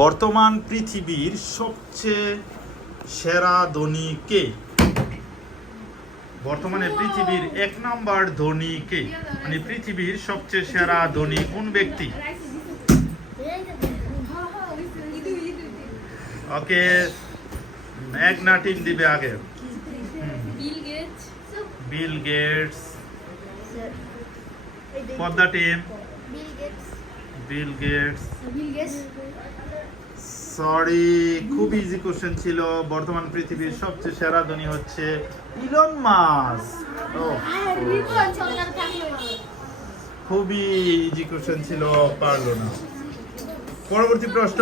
বর্তমান পৃথিবীর সবচেয়ে সেরা ধনী কে? বর্তমানে পৃথিবীর 1 নম্বর ধনী কে? মানে পৃথিবীর সবচেয়ে সেরা ধনী কোন ব্যক্তি? ওকে, এক না টিম দিবে আগে? Bill Gates. Padma team? Bill Gates. Sorry, খুব ইজি কোশ্চেন ছিল। বর্তমান পৃথিবীর সবচেয়ে সেরা ধনী হচ্ছে ইলন মাস্ক। খুবই ইজি কোশ্চেন ছিল, পারলো না। পরবর্তী প্রশ্ন।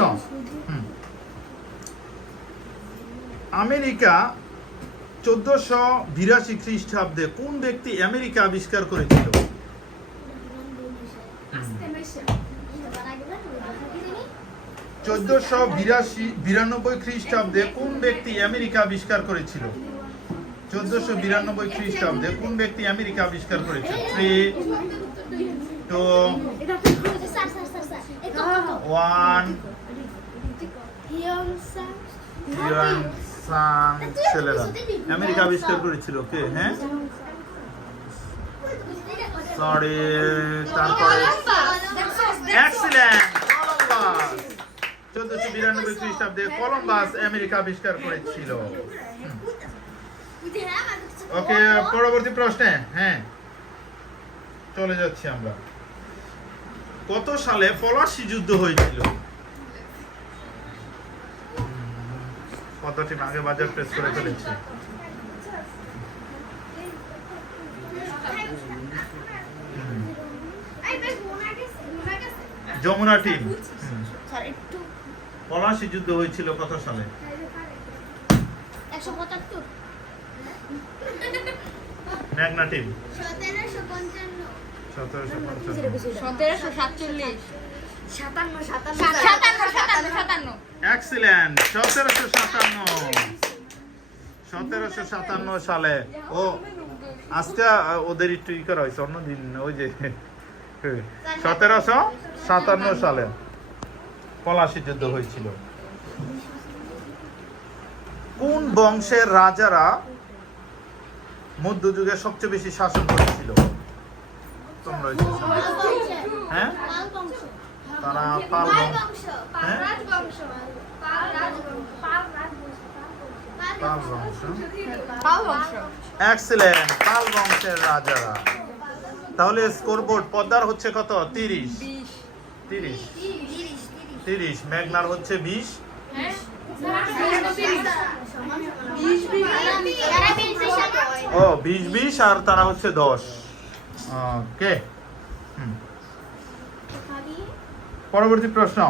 আমেরিকা 1482 খ্রিস্টাব্দে কোন ব্যক্তি আমেরিকা আবিষ্কার করেছিল? 1492 খ্রিস্টাব্দে কোন ব্যক্তি আমেরিকা আবিষ্কার করেছিল? 1492 খ্রিস্টাব্দে কোন ব্যক্তি আমেরিকা আবিষ্কার করেছিল? 3, 2, 1। ছেলেরা আমেরিকা আবিষ্কার করেছিল কে? হ্যাঁ, সরি। তারপরে এক্সিলেন্ট, কলম্বাস। 1492 খ্রিস্টাব্দে কলম্বাস আমেরিকা আবিষ্কার করেছিল। ওকে, পরবর্তী প্রশ্নে হ্যাঁ চলে যাচ্ছি আমরা। কত সালে পলাশী যুদ্ধ হয়েছিল? কতটি আগে বাজার প্রেস করে ফেলেছে? যমুনা টিম। পলাশী যুদ্ধ হয়েছিল কত সালে? 175। মেঘনা টিম? 1757। এক্সিলেন্ট, 1757 সালে। ও আজকে ওদের একটু ই করা হয়েছে, অন্যদিন ওই যে 1757 সালে পলাশী যুদ্ধ হয়েছিল। কোন বংশের রাজারা মধ্যযুগে সবচেয়ে বেশি শাসন করেছিল? তোমরা হ্যাঁ, তারা পাল বংশ। হ্যাঁ, পাল বংশ। এক্সিলেন্ট, পাল বংশের রাজারা। তাহলে স্কোরবোর্ড পদ্মার হচ্ছে কত? 30। মেঘনার হচ্ছে 20। ও 20 আর তারা হচ্ছে 10। ওকে, পরবর্তী প্রশ্ন।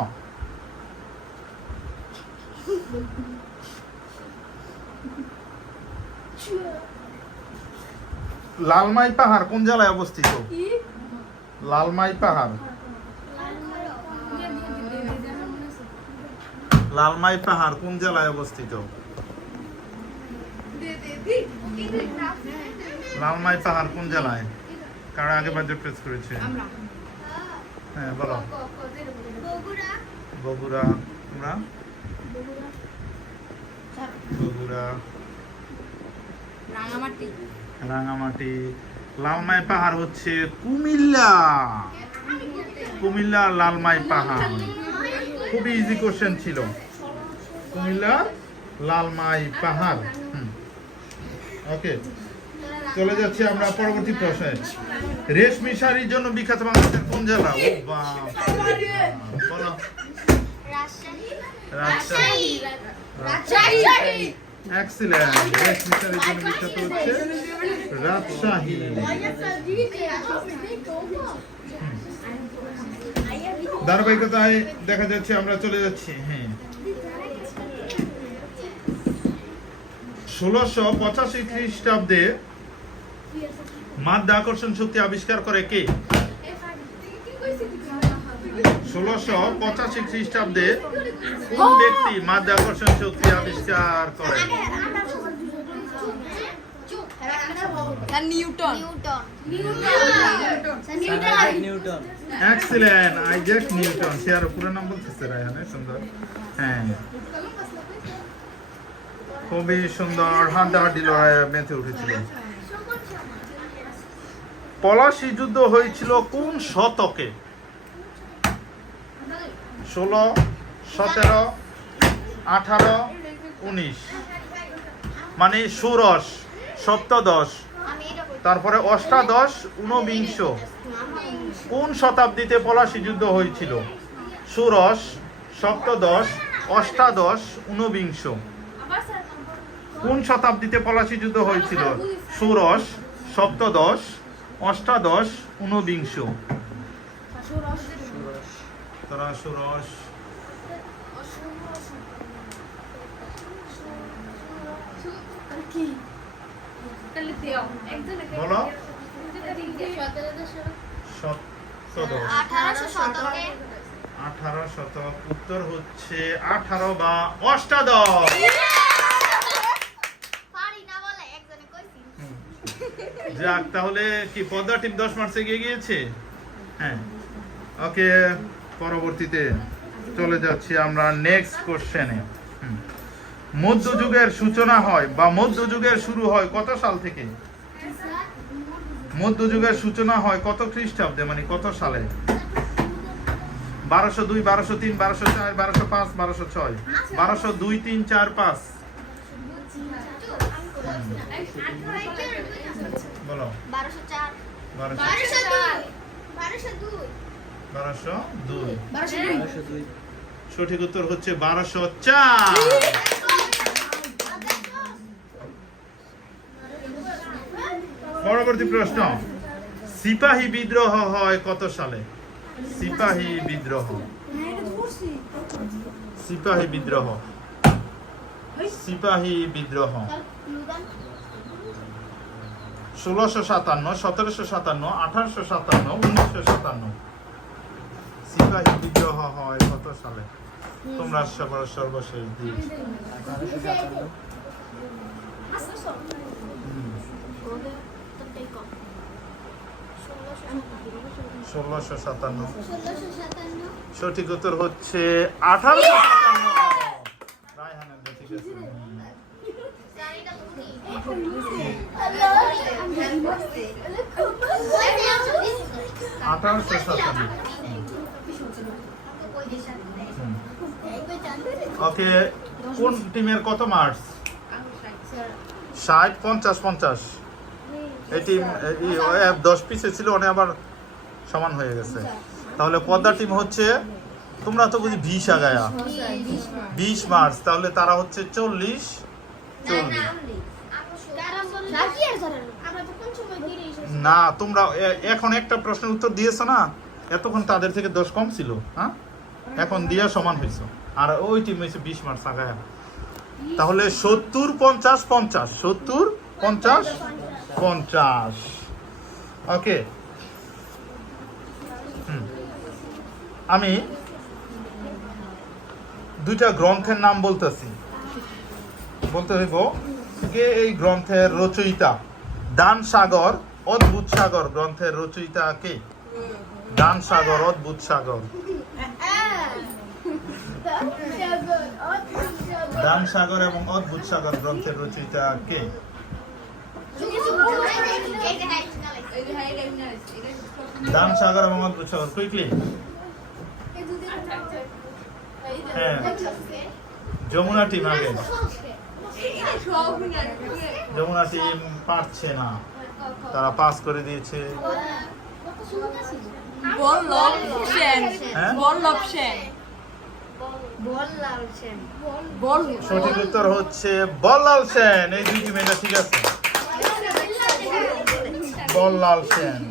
লালমাই পাহাড় কোন জেলায় অবস্থিত? লালমাই পাহাড়। লালমাই পাহাড় কোন জেলায় অবস্থিত? লালমাই পাহাড় কোন জেলায়? কারা আগে বাজার প্রেস করেছে? হ্যাঁ বলো। বগুড়া। তোমরা? বগুড়া। রাঙামাটি। লালমাই পাহাড় হচ্ছে কুমিল্লা লালমাই পাহাড়। খুবই ইজি কোশ্চেন ছিল। কুমিল্লা লালমাই পাহাড়। ওকে, চলে যাচ্ছি আমরা পরবর্তী প্রশ্নে। রেশমি শাড়ির জন্য বিখ্যাত বাংলাদেশের কোন জেলা? ও বাবা, বলো। রাজশাহী। এক্সিলেন্ট, রেশমি শাড়ির জন্য বিখ্যাত হচ্ছে রাজশাহী। ধারাবাহিকতায় দেখা যাচ্ছে আমরা চলে যাচ্ছি। হ্যাঁ, 1685 খ্রিস্টাব্দে মাধ্য আকর্ষণ শক্তি আবিষ্কার করে কে? 1685 খ্রিস্টাব্দে কোন ব্যক্তি মাধ্য আকর্ষণ শক্তি আবিষ্কার করে? Sir Newton Newton excellent, Isaac Newton. সে আর পুরো নাম বলতেছে রায়হানে, সুন্দর। হ্যাঁ, খুবই সুন্দর, হাড্ডাহাড্ডি লড়াইয়ে মেতে উঠেছিল। পলাশী যুদ্ধ হয়েছিল কোন শতকে? 16, 17, 18, 19। মানে ষোড়শ, সপ্তদশ, তারপরে অষ্টাদশ, ঊনবিংশ। কোন শতাব্দীতে পলাশী যুদ্ধ হয়েছিল? ষোড়শ, সপ্তদশ, অষ্টাদশ, ঊনবিংশ। কোন শতাব্দীতে পলাশী যুদ্ধ হয়েছিল? ষোড়শ, সপ্তদশ, অষ্টাদশ, ঊনবিংশ। তারা ষোড়শ, বলো। 18 শতক। উত্তর হচ্ছে 18 বা অষ্টাদশ। যাক, তাহলে কি পদ্মা টিম 10 মার্কসে এগিয়ে গিয়েছে? হ্যাঁ, ওকে। পরবর্তীতে চলে যাচ্ছি আমরা নেক্সট কোশ্চেনে। মধ্যযুগের সূচনা হয় বা মধ্যযুগের শুরু হয় কত সাল থেকে? মধ্যযুগের সূচনা হয় কত খ্রিস্টাব্দে, মানে কত সালে? 1202, 1203, 1204, 1205, 1206। 1202, 3, 4, 5। বলো। 1202। সঠিক উত্তর হচ্ছে 1204। পরবর্তী প্রশ্ন, সিপাহী বিদ্রোহ হয় কত সালে? সিপাহী বিদ্রোহ, সিপাহী বিদ্রোহ, সিপাহী বিদ্রোহ 1657, 1757, 1857, 1957। সিপাহী বিদ্রোহ হয় কত সালে? তোমরা সর্বশেষ দিক। 1657। সঠিক উত্তর হচ্ছে 1857। রায়হানের ঠিক আছে। 1857। ওকে, কোন টিমের কত মার্কস? 60, 50, 50। এই টিম 10 পিসে ছিল, অনেক আবার সমান হয়ে গেছে। তাহলে পদ্মা টিম হচ্ছে, তোমরা তো বুঝি 20 আগায়া, 20 মার্কস। তাহলে তারা হচ্ছে 40, 40। না, তোমরা এখন একটা প্রশ্নের উত্তর দিয়েছো না, এতক্ষণ তাদের থেকে 10 কম ছিল। হ্যাঁ, এখন দিয়া সমান হয়েছে। আর ওই টিম হয়েছে 20 মার্কস আগায়া। তাহলে 70, 50, 50। 70, 50, 50। ওকে, আমি দুইটা গ্রন্থের নাম বলতেছি, বলতে হইব কে এই গ্রন্থের রচয়িতা। দান সাগর, অদ্ভুত সাগর গ্রন্থের রচয়িতা কে? দান সাগর, অদ্ভুত সাগর। দান সাগর এবং অদ্ভুত সাগর গ্রন্থের রচয়িতা কে? দান সাগর এবং অদ্ভুত সাগর, কুইকলি। হ্যাঁ, যমুনা টিম আগে। যমুনা টিম পারছে না, তারা পাস করে দিয়েছে। সঠিক উত্তর হচ্ছে বল্লাল সেন। এই দুই টিম, এটা ঠিক আছে। বল্লাল সেন।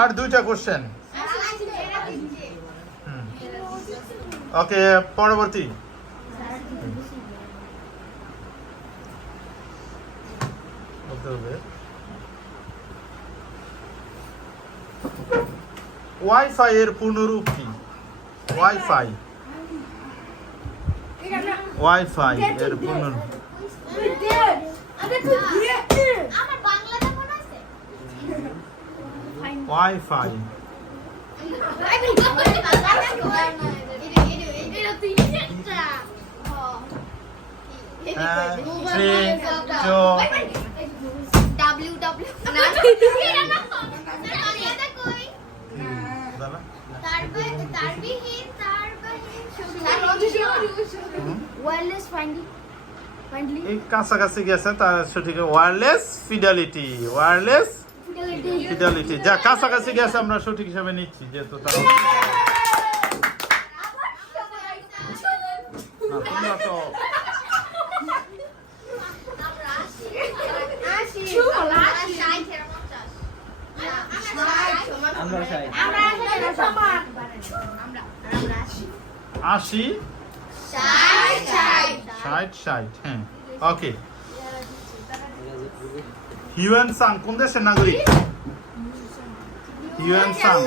আর দুইটা কোশ্চেন। ওকে, পরবর্তী। বলতে হবে ওয়াইফাই এর পূর্ণরূপ কি? ওয়াইফাই, ওয়াইফাই এর পূর্ণ আমার বাংলাটা মনে আছে ওয়াইফাই। এই কাছাকাছি গেছে তার সঠিক ওয়্যারলেস ফিডেলিটি। ওয়্যারলেস ফিডেলিটি যা কাছাকাছি গেছে আমরা সঠিক হিসাবে নিচ্ছি, যেহেতু তারা তোমরা তো আশি 60 হ্যাঁ ওকে। হিউয়েন সাং কোন দেশের নাগরিক? হিউয়েন সাং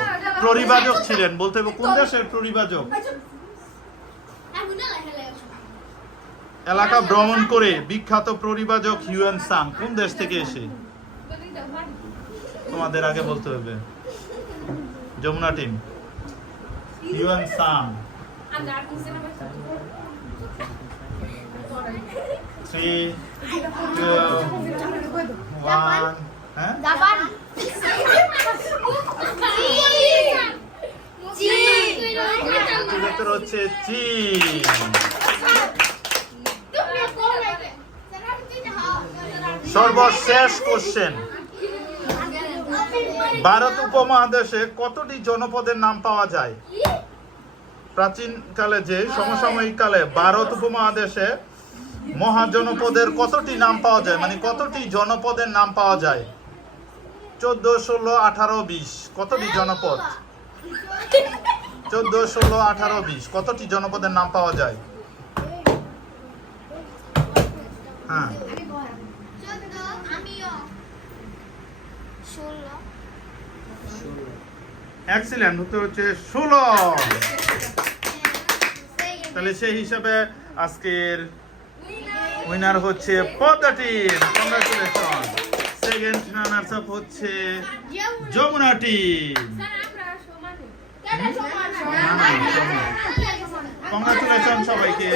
পরিবাজক ছিলেন, বলতে হবে কোন দেশের পরিবাজক? এলাকা ভ্রমণ করে বিখ্যাত পরিবাজক হিউয়েন সাং কোন দেশ থেকে এসে? তোমাদের আগে বলতে হবে। যমুনা টিম হিউয়েন সাং 3 2 1 হ্যাঁ উত্তর হচ্ছে চীন। সর্বশেষ কোশ্চেন, ভারত উপমহাদেশে কতটি জনপদের নাম পাওয়া যায়? প্রাচীন কালে যে সমসাময়িক কালে ভারত উপমহাদেশে মহাজনপদের কতটি নাম পাওয়া যায়, মানে কতটি জনপদের নাম পাওয়া যায়? 14, 16, 18, 20 কতটি জনপদ? 14, 16, 18, 20 কতটি জনপদের নাম পাওয়া যায়? হ্যাঁ এক্সিলেন্ট, উত্তর হচ্ছে 16। তাহলে সেই হিসাবে আজকের উইনার হচ্ছে Padma team, congratulation. Second runners up হচ্ছে যমুনা টিম। কংগ্রাচুলেশন সবাইকে।